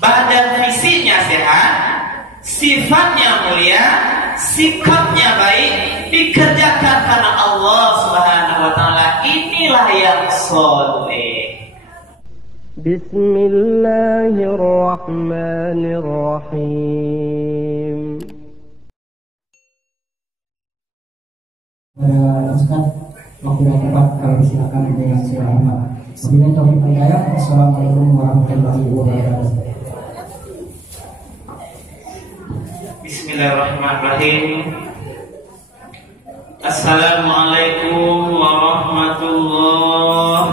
badan fisiknya sehat, sifatnya mulia, sikapnya baik, dikerjakan karena Allah Subhanahu wa taala. Inilah yang soleh. Bismillahirrahmanirrahim. Ustaz, waktu yang tepat kalau silakan dengan silakan. Wabillahi taufiq wal hidayah. Assalamualaikum warahmatullahi wabarakatuh. Bismillahirrahmanirrahim. Assalamualaikum warahmatullahi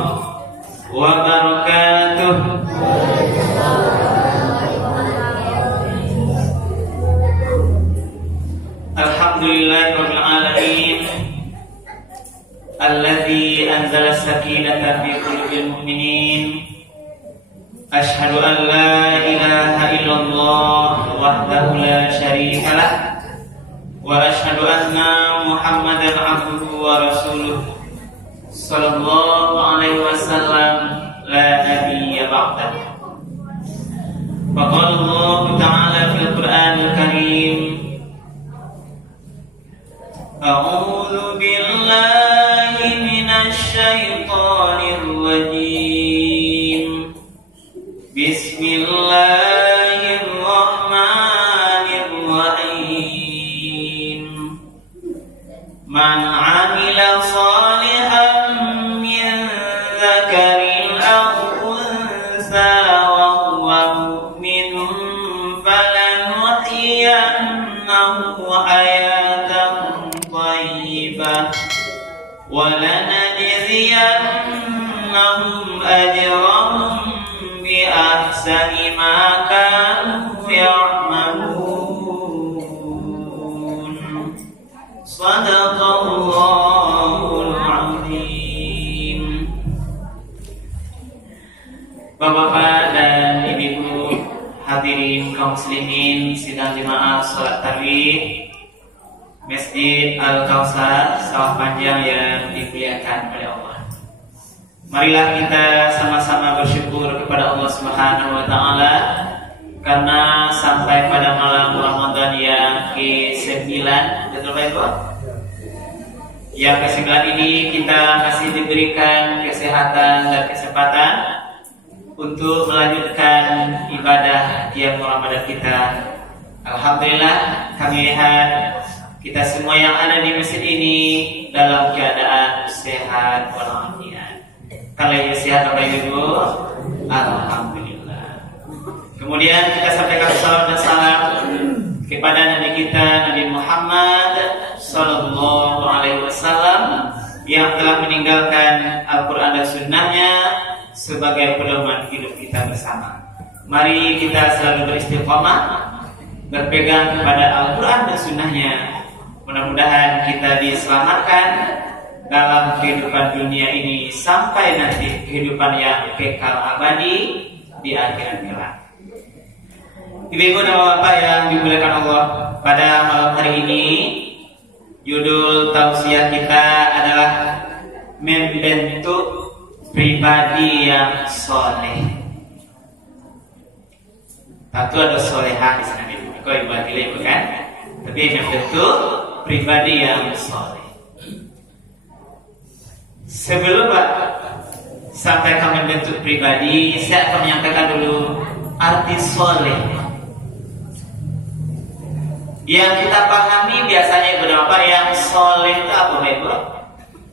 wabarakatuh. Alhamdulillahirabbil alamin. Alladzi anzala sakinata fi qulubil mu'minin. Asyhadu an la ilaha illallah wahdahu la syarika lah wa asyhadu anna Muhammadan abduhu wa rasuluh sallallahu alaihi wasallam la nabiyya ba'dah. Faqala Allah ta'ala fil Qur'anil Karim, a'udzu billahi minasy syaithanir rajim. Bismillahirrahmanirrahim. Man 'amila shalihan min dzakarin aw untha wa huwa mu'minun falanuhyiyannahu hayatan thayyibah wa lanajziyannahum ajrahum bi ahsani ma kanu ya'malun. Shadaqallahul azim. Bapak-bapak dan ibu-ibu hadirin kaum muslimin sidang jemaah salat tarawih Masjid Al-Kautsar Sawah Panjang yang dimuliakan oleh Allah. Marilah kita sama-sama bersyukur kepada Allah Subhanahu wa taala karena sampai pada malam Ramadan yang ke-9, betul Pak Ibu? Yang ke-9 ini kita masih diberikan kesehatan dan kesempatan untuk melanjutkan ibadah qiyam Ramadan kita. Alhamdulillah kami lihat kita semua yang ada di masjid ini dalam keadaan sehat walafiat. Kalau yang sehat Bapak Ibu, alhamdulillah. Kemudian kita sampaikan salam dan salam kepada Nabi kita Nabi Muhammad sallallahu alaihi wasallam yang telah meninggalkan Al-Qur'an dan sunnahnya sebagai pedoman hidup kita bersama. Mari kita selalu beristiqomah berpegang kepada Al-Qur'an dan sunnahnya. Mudah-mudahan kita diselamatkan dalam kehidupan dunia ini sampai nanti kehidupan yang kekal abadi di akhirat kelak. Ibu-ibu dan bapak yang dimuliakan Allah, pada malam hari ini judul tausiah kita adalah membentuk pribadi yang soleh. Tentu ada solehah di sana ibu. Kau ibu hati bukan? Tapi membentuk pribadi yang soleh. Sebelum sampai kami membentuk pribadi, saya akan menyampaikan dulu arti soleh. Yang kita pahami biasanya ibu dan bapak, yang soleh itu apa ibu?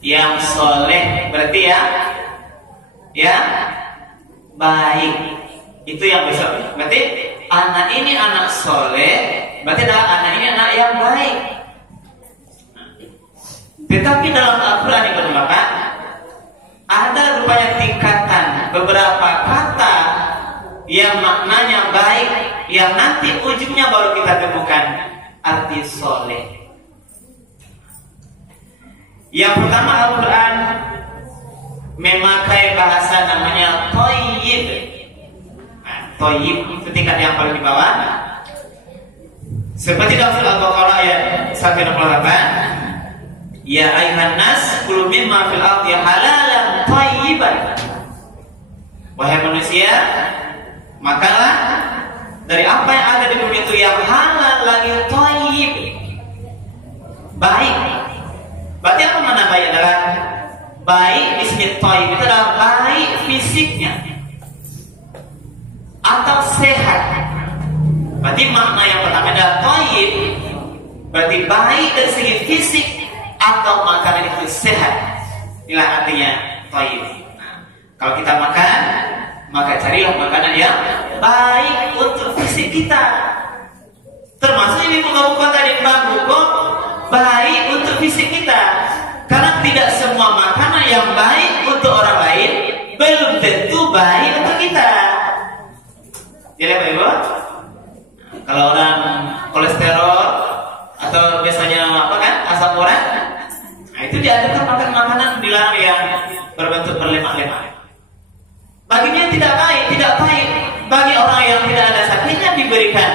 Yang soleh berarti ya baik. Itu yang bisa. Berarti anak ini anak soleh, berarti anak ini anak yang baik. Tetapi dalam Al-Quran ibu dan bapak, ada rupanya tingkatan beberapa kata yang maknanya baik, yang nanti ujungnya baru kita temukan arti soleh. Yang pertama, Al-Quran memakai bahasa namanya thayyib. Thayyib itu tingkat yang paling di bawah. Seperti dalam surah Al-Baqarah ayat 168. Ya ayuhan nas kulu mimma fil ardi halalan thayyiban. Wahai manusia, makanlah dari apa yang ada di bumi itu yang halal lagi thayyib, baik. Berarti apa mana baik adalah baik di sini thayyib itu adalah baik fisiknya atau sehat. Berarti makna yang pertama adalah thayyib, berarti baik dari segi fisik atau makanan itu sehat. Inilah artinya thayyib. Nah, kalau kita makan, maka carilah makanan yang baik untuk fisik kita. Termasuk ini buka-buka tadi buka baik untuk fisik kita. Karena tidak semua makanan yang baik untuk orang lain belum tentu baik untuk kita. Jadi Pak Ibu, kalau orang kolesterol atau biasanya apa kan asam urat, nah itu dianjurkan makan makanan dilarang yang berbentuk berlemak-lemak. Baginya tidak baik, tidak baik. Bagi orang yang tidak ada sakitnya diberikan,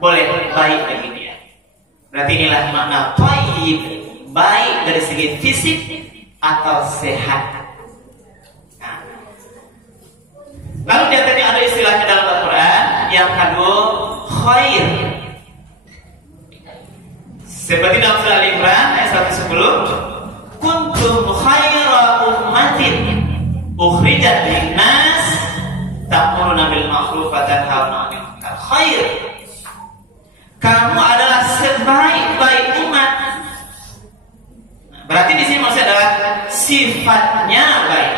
boleh baik bagi dia. Berarti inilah makna thayyib, baik dari segi fisik atau sehat. Nah, lalu dia tadi ada istilahnya dalam Al-Quran yang kedua khair. Seperti dalam surah Al-Imran ayat 110, kuntum khaira ummatin ukhrijat linnas ta'muruna bil ma'ruf wa tanhauna 'anil munkar. Khair, kamu adalah sebaik-baik umat. Berarti di sini maksudnya adalah sifatnya baik.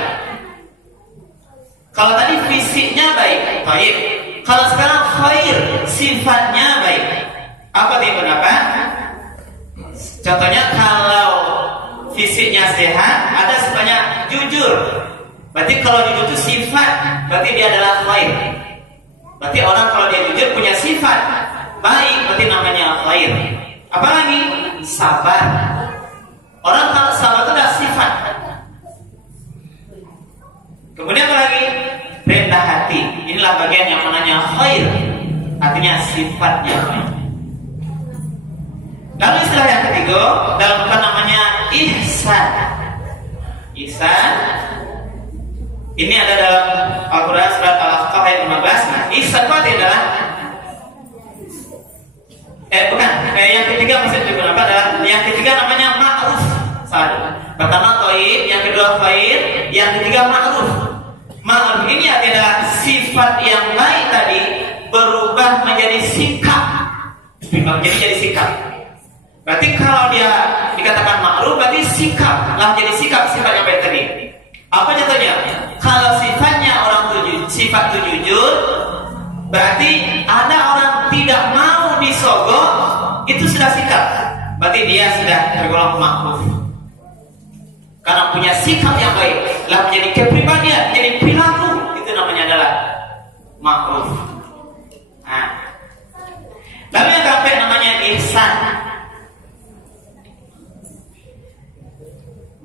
Kalau tadi fisiknya baik, baik. Kalau sekarang khair, sifatnya baik. Apa dia pendapat? Contohnya kalau fisiknya sehat, ada sifatnya jujur. Berarti kalau jujur itu sifat, berarti dia adalah khair. Berarti orang kalau dia jujur punya sifat baik, berarti namanya khair. Apalagi sabar. Orang kalau sabar itu adalah sifat. Kemudian apa lagi? Rendah hati. Inilah bagian yang namanya khair. Artinya sifatnya baik. Lalu istilah yang ketiga dalam Quran namanya ihsan. Ihsan ini ada dalam Al-Quran surat Al-Ahqaf ayat 15. Nah, ihsan itu adalah yang ketiga maksud digunakan adalah yang ketiga namanya ma'ruf. Pertama thayyib, yang kedua khair, yang ketiga ma'ruf. Ma'ruf ini adalah sifat yang baik tadi berubah menjadi sikap. Jadi sikap. Berarti kalau dia dikatakan ma'ruf berarti sikap lah, jadi sikap yang baik tadi. Apa contohnya? Kalau sifatnya orang sifat itu jujur, berarti ada orang tidak mau disogok, itu sudah sikap. Berarti dia sudah tergolong ma'ruf. Karena punya sikap yang baik, lah menjadi kepribadian, jadi perilaku, itu namanya adalah ma'ruf. Nah, lalu yang keempat namanya ihsan.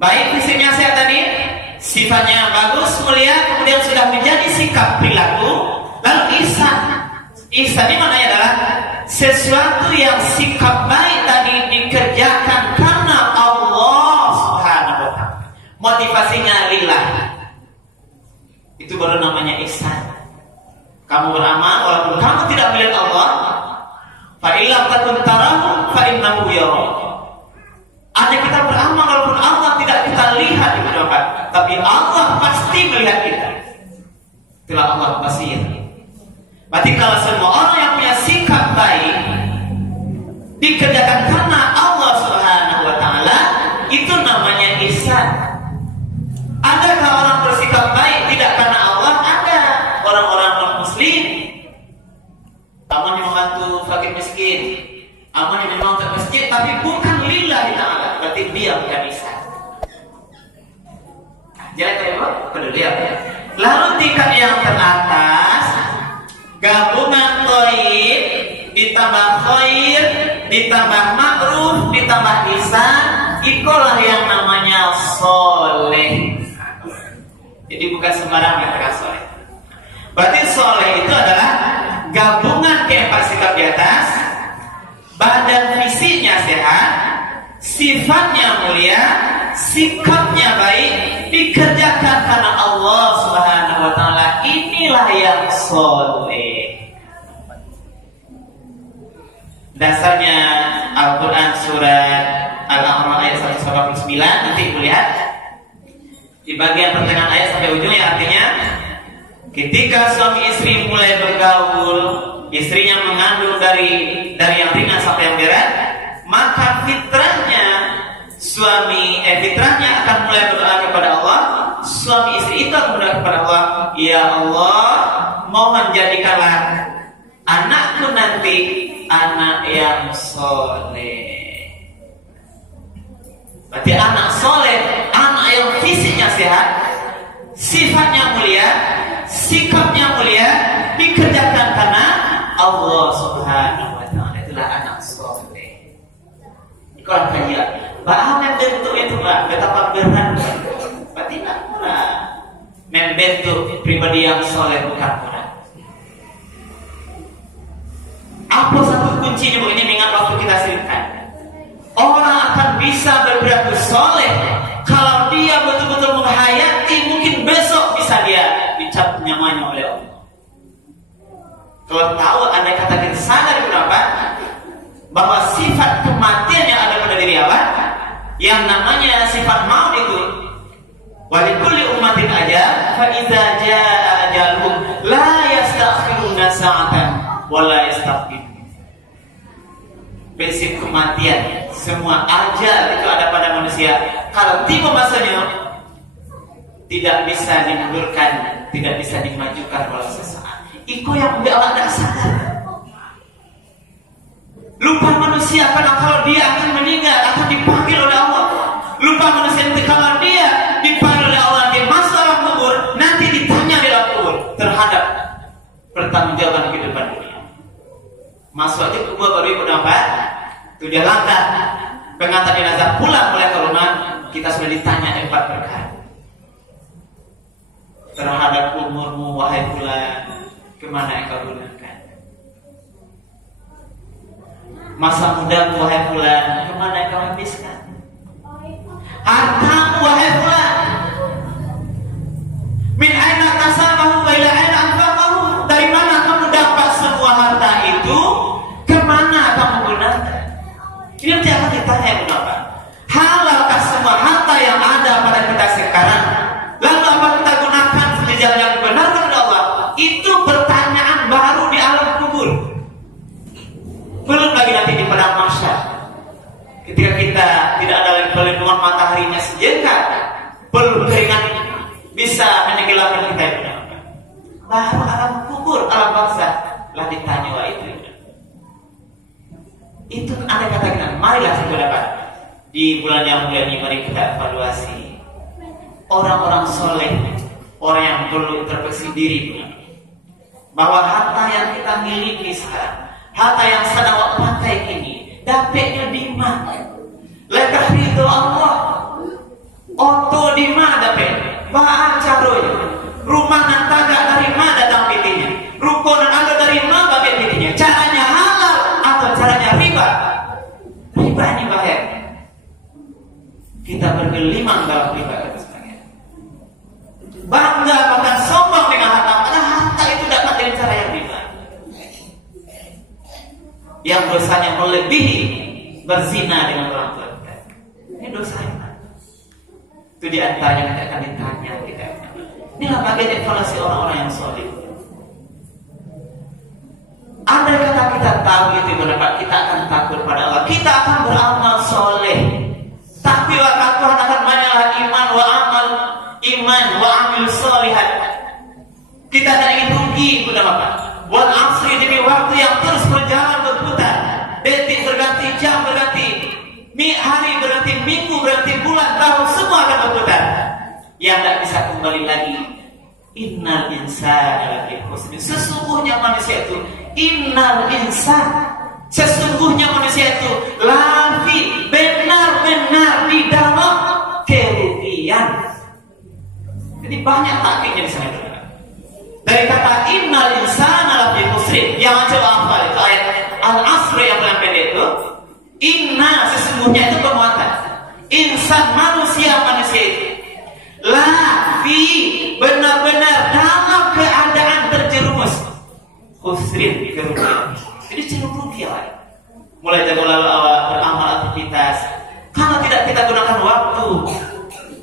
Baik fisiknya sehat tadi, sifatnya bagus, mulia, kemudian sudah menjadi sikap perilaku. Lalu ihsan. Ihsan ini maknanya adalah sesuatu yang sikap baik tadi dikerjakan karena Allah Subhanahu wa ta'ala. Motivasinya lillah. Itu baru namanya ihsan. Kamu beramal walaupun kamu tidak melihat Allah. Fa illam takun tarahu fa innahu yara. Ada kita beramal walaupun Allah tidak kita lihat di depan, tapi Allah pasti melihat kita. Itulah Allah basir. Berarti kalau semua orang yang punya sikap baik dikerjakan karena Allah Subhanahu wa ta'ala, itu namanya ihsan. Adakah orang bersikap baik tidak karena Allah? Ada. Orang-orang non-muslim aman yang membantu fakir miskin, aman yang membantu masjid, tapi bukan lillahi ta'ala, berarti dia bukan ihsan. Jadi apa? Peduli apa? Lalu tingkat yang teratas, gabungan thayyib ditambah khair ditambah ma'ruf ditambah ihsan, itulah yang namanya soleh. Jadi bukan sembarang yang kata soleh. Berarti soleh itu adalah gabungan keempat sikap di atas. Badan fisiknya sehat, sifatnya mulia, sikapnya baik, dikerjakan karena Allah Subhanahu wa ta'ala. Inilah yang soleh. dasarnya Al-Quran surat Al-A'raf ayat 189. Nanti ibu lihat di bagian pertengahan ayat sampai ujungnya, artinya ketika suami istri mulai bergaul, istrinya mengandung dari yang ringan sampai yang berat, maka fitrahnya fitrahnya akan mulai berdoa kepada Allah. Suami istri itu akan berdoa kepada Allah, ya Allah, mohon jadikanlah anakku nanti anak yang soleh. Berarti anak soleh, anak yang fisiknya sehat, sifatnya mulia, sikapnya mulia, dikerjakan karena Allah Subhanahu wa Ta'ala. Itulah anak soleh. Kalau kajian, bahan bentuk itu betapa berat. Berarti tidak murah. Membentuk pribadi yang soleh bukan murah. Apa satu kunci ini mengingat waktu kita ceritakan? Orang akan bisa berbuat soleh kalau dia betul-betul menghayati, mungkin besok bisa dia dicap nyamanya oleh Allah. Kalau tahu, Anda katakan sadar kenapa? Bahwa sifat kematian yang ada pada diri Allah, yang namanya sifat maut itu, walikulli ummatin ajal, fa idza jaa ajaluhum la yastakhiruna sa'atan wa la yastaqdimun. Prinsip kematian, semua ajal itu ada pada manusia. Kalau tiba masanya, tidak bisa dimundurkan, tidak bisa dimajukan walau sesaat. Itu yang Allah tidak sadar. Lupa manusia karena kalau dia akan meninggal, akan dipanggil oleh Allah. Lupa manusia itu kalau dia dipanggil oleh Allah, dia masuk dalam kubur, nanti ditanya di dalam kubur terhadap pertanggungjawaban kehidupan dunia. Masuk aja kubur baru ibu dapat, itu dia langkah pengantar jenazah pulang mulai ke rumah, kita sudah ditanya 4 perkara terhadap umurmu wahai fulan, kemana engkau gunakan? Masa mudamu wahai fulan, kemana engkau habiskan? Hartamu wahai fulan, min aina kasabahu wa ila aina anfaqahu, dari mana kamu dapat semua harta itu, kemana kamu gunakan? Ini nanti akan ditanya kenapa? Halalkah semua harta yang ada pada kita sekarang? Lalu apa kita gunakan seperti jalan yang benar kepada Allah? Itu pertanyaan baru di alam kubur. Belum lagi nanti di padang mahsyar, ketika kita tidak ada lagi perlindungan mataharinya sejenak, belum keringat bisa menenggelamkan kita yang benar. Baru alam kubur, alam bangsa lah ditanya wah itu. Itu ada katakan, marilah sebenarnya di bulan yang mulia ini mari kita evaluasi orang-orang soleh, orang yang perlu introspeksi diri bahwa harta yang kita miliki sekarang, harta yang sedang awak pakai ini, dapatnya di mana? Lekah ridho Allah, oto di mana dapat? Bahan caranya, rumah dan tangga dari mana datang pitinya? Rukun dan ada dari mana bagian pitinya? Caranya halal atau caranya riba? Riba ini bahaya. Kita bergelimang dalam riba dan sebagainya. Bangga bahkan sombong dengan harta, padahal harta itu dapat dengan cara yang riba. Yang dosanya melebihi berzina dengan orang tua kita. Ini dosa yang itu diantaranya kita akan ditanya kita. Inilah bagian evaluasi orang-orang yang soleh. Andai kata kita tahu itu berapa, kita akan takut pada Allah, kita akan beramal soleh. Tapi waktu Tuhan akan banyaklah iman wa amil solihat. Kita tak ingin rugi kepada Bapak. Wal asri, demi waktu yang terus berjalan berputar, detik berganti, jam berganti, hari berganti, minggu berganti, bulan, tahun, semua akan berputar. Yang tak bisa kembali lagi. Innal insana lafi khusr. Sesungguhnya manusia itu, innal insan, sesungguhnya manusia itu lafi, benar-benar di dalam kerugian. Jadi banyak taktiknya di sana. Dari kata innal insana lafi khusr, yang coba hafal itu ayat Al-Asr yang paling pendek itu. Inna, sesungguhnya itu penguatan. Insan, manusia itu lafi, benar-benar dalam keadaan terjerumus khusrin, kerugian. Jadi jerumus rugi ya. mulai dari lalu awal beramal aktivitas. Kalau tidak kita gunakan waktu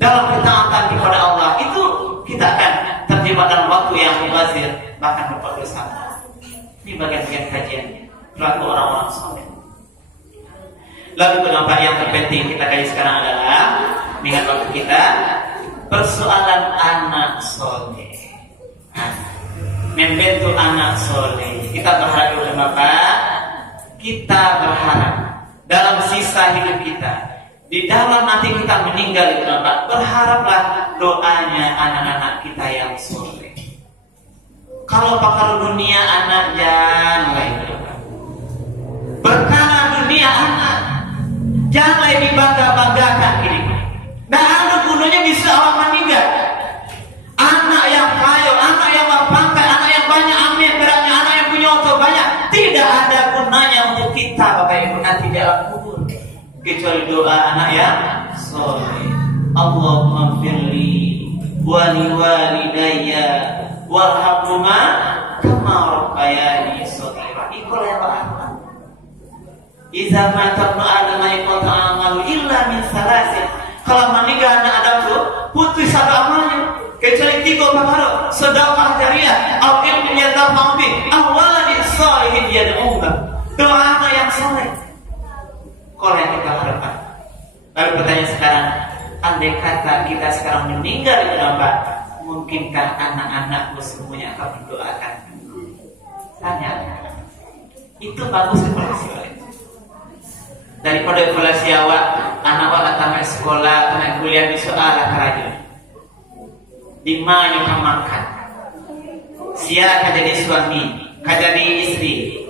dalam ketaatan kepada Allah, itu kita akan terjebak dalam waktu yang mubazir, bahkan berbuat dosa. Ini bagian-bagian kajiannya perilaku orang-orang soleh. Lalu kenapa yang terpenting kita kaji sekarang adalah mengingat waktu kita, persoalan anak soleh. Membentuk anak soleh. Kita berharap kepada Bapak, kita berharap dalam sisa hidup kita, di dalam nanti kita meninggal itu Bapak, berharaplah doanya anak-anak kita yang soleh. Kalau bakal dunia anak janganlah itu, perkara dunia anak janganlah dibangga-banggakan ini. Nah, ada gunanya bisa orang meninggal. Anak yang kaya, anak yang berpangkat, anak yang banyak amin beratnya, anak yang punya otot banyak, tidak ada gunanya untuk kita Bapak Ibu nanti di alam kubur, kecuali doa anak yang soleh. Allahumma firli wali walidayya warhamhuma kama rabbayani shaghira. Ikulah yang berapa. Iza mata ma'adama iqata amalu illa min salasin. Kalau meninggal anak Adam itu putus satu amalnya, kecuali 3 perkara: sedekah jariah, au ilmin yantafa'u bih, aw waladin shalihin yad'uhu. Doa anak yang soleh. Kalau yang kita harapkan. Lalu pertanyaan sekarang, andai kata kita sekarang meninggal di Bapak, mungkinkah anak-anakku semuanya akan mendoakan? Tanya. Itu bagus evaluasi. Daripada evaluasi awak, anak awak tamat sekolah, tamat kuliah di soal kerajaan. Di mana yang makan? Siapa jadi suami, jadi istri,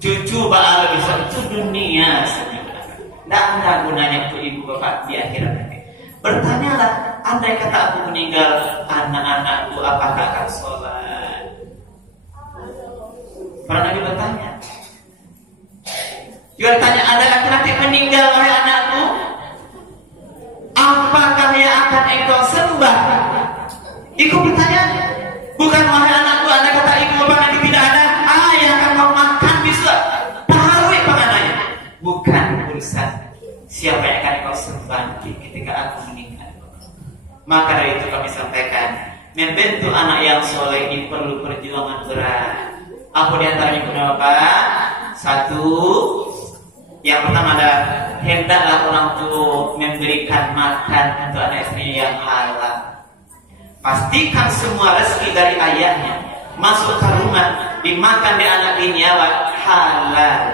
cucu bakal bisa, itu dunia. Tidak ada gunanya untuk ibu bapak di akhirat nanti. Bertanyalah, andai kata aku meninggal, anak-anakku apakah akan sholat? Pernah Nabi bertanya. Juga ditanya, ada laki-laki meninggal wahai anakku, apakah yang akan engkau sembah? Ikut bertanya, bukan wahai anakku, anda kata ibu bapak nanti tidak ada, yang akan kau makan bisa, paharui panganannya. Bukan urusan siapa yang akan kau sembah ketika aku meninggal. Maka dari itu kami sampaikan, membentuk anak yang soleh ini perlu perjuangan berat. Apa di antaranya punya bapak? Satu, yang pertama adalah hendaklah orang tua memberikan makan untuk anak istrinya yang halal. Pastikan semua rezeki dari ayahnya masuk ke rumah, dimakan di anak ini halal.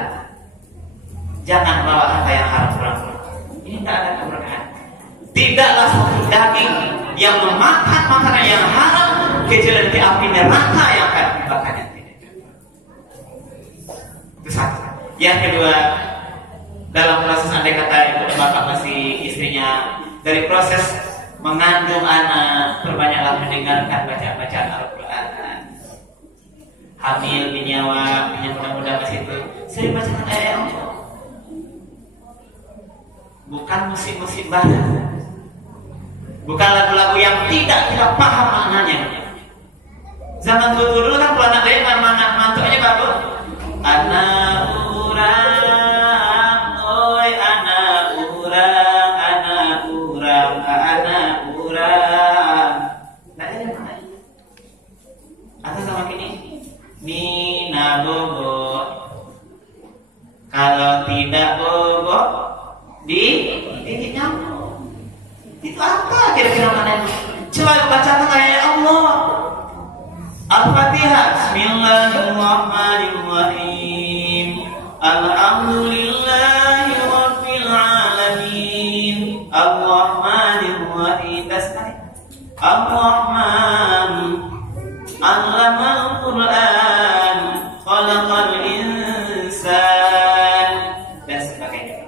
Jangan bawa harta yang haram pulang. Ini tidak ada keberkahan. Tidaklah satu daging yang memakan makanan yang haram kecuali di api neraka yang akan dibakarnya. Itu satu. Yang kedua, dalam proses andai kata ibu bapak masih istrinya, dari proses mengandung anak, perbanyaklah mendengarkan bacaan Al-Quran. Hamil binyawa, yang muda-muda masih itu sering bacakan ayat Allah. Bukan musik-musik barat, bukan lagu-lagu yang tidak kita paham maknanya. Zaman dulu kan kalau anak lain mana mantuknya bagus. Anak urang, oi anak urang, anak urang, anak urang. Nah ini mana? Atau sama gini, Nina bobo. Kalau tidak bobo, di nyamuk. Itu apa kira-kira mana? Coba bacakan ayat Allah. Al-Fatihah. Bismillahirrahmanirrahim. Alhamdulillahi rabbil alamin. Ar-Rahmanir-Rahim. Ar-Rahman. Allamal Quran. Khalaqal insan. Dan sebagainya.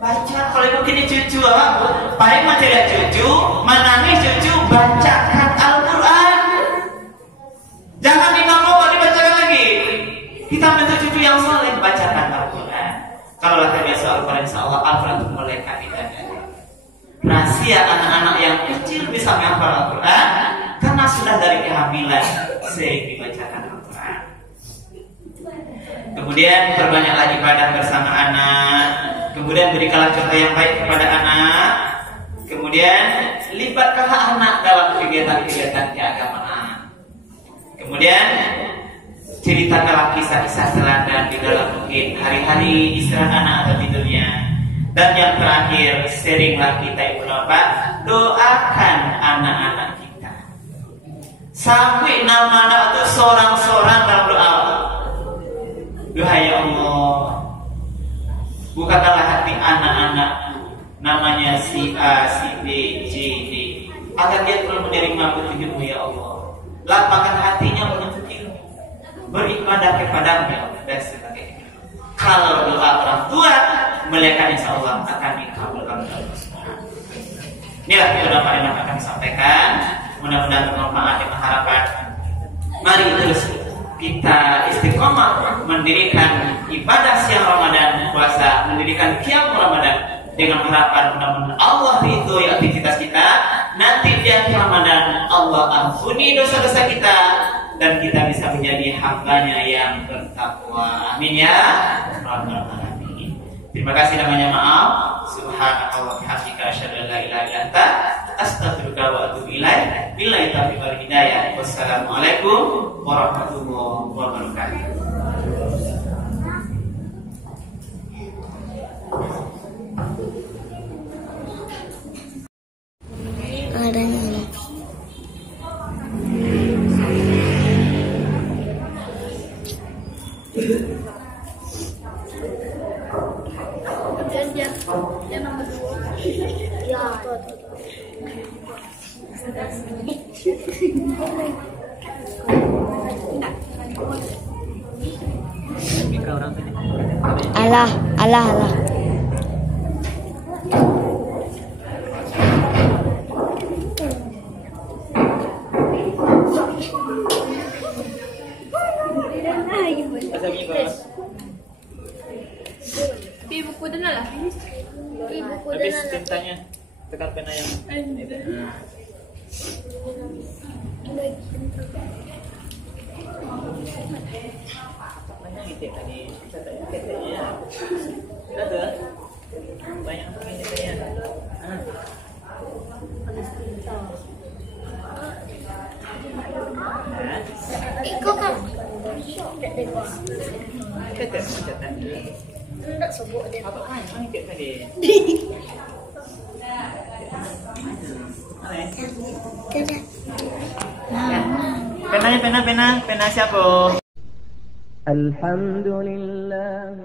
Baca kalau ibu kini cucu apa? Paling material cucu, menangis cucu, bacakan Al-Quran. Jangan dinomor dibacakan lagi. Kita bentuk cucu yang soleh, bacakan Al-Quran. Kalau terbiasa Al-Quran, insya Allah Al-Quran itu melekat di dada. Rahasia anak-anak yang kecil bisa menghafal Al-Quran karena sudah dari kehamilan sering dibacakan Al-Quran. Kemudian Kemudian perbanyaklah ibadah bersama anak. Kemudian berikanlah contoh yang baik kepada anak. Kemudian libatkanlah anak dalam kegiatan-kegiatan keagamaan. Kemudian ceritakanlah kisah-kisah teladan di dalam mungkin hari-hari istirahat anak atau tidurnya. Dan yang terakhir, seringlah kita ibu bapak doakan anak-anak kita. Sampai nama anak itu seorang-seorang dalam doa. Doa ya Allah, bukakanlah hati anak-anak namanya si A, si B, C, D, agar dia perlu menerima petunjukmu ya Allah. Lapangkan hatinya menuntut ilmu, beribadah kepadamu ya Allah, dan sebagainya. Kalau doa orang tua, malaikat insya Allah akan dikabulkan oleh Allah Subhanahu. Inilah beberapa yang akan disampaikan. Mudah-mudahan bermanfaat dan harapan. Mari terus kita istiqomah mendirikan ibadah siang Ramadan, puasa, mendirikan qiyam Ramadan dengan harapan mudah-mudahan Allah ridhoi aktivitas kita. Nanti di akhir Ramadan Allah ampuni dosa-dosa kita dan kita bisa menjadi hambanya yang bertakwa. Amin ya rabbal alamin. Terima kasih namanya maaf. Subhanallah wa bihamdika asyhadu an la ilaha illa anta astaghfiruka wa atubu ilaik. Billahi taufiq wal hidayah. Wassalamualaikum warahmatullahi wabarakatuh. Dia nomor 2. Ya, alah. Ibuku dah lah. Habis tintanya tekan pena yang banyak tadi katanya ada banyak ini tanya Ikut kan? Tidak sebut dia. apa tadi pena siapa? Alhamdulillah.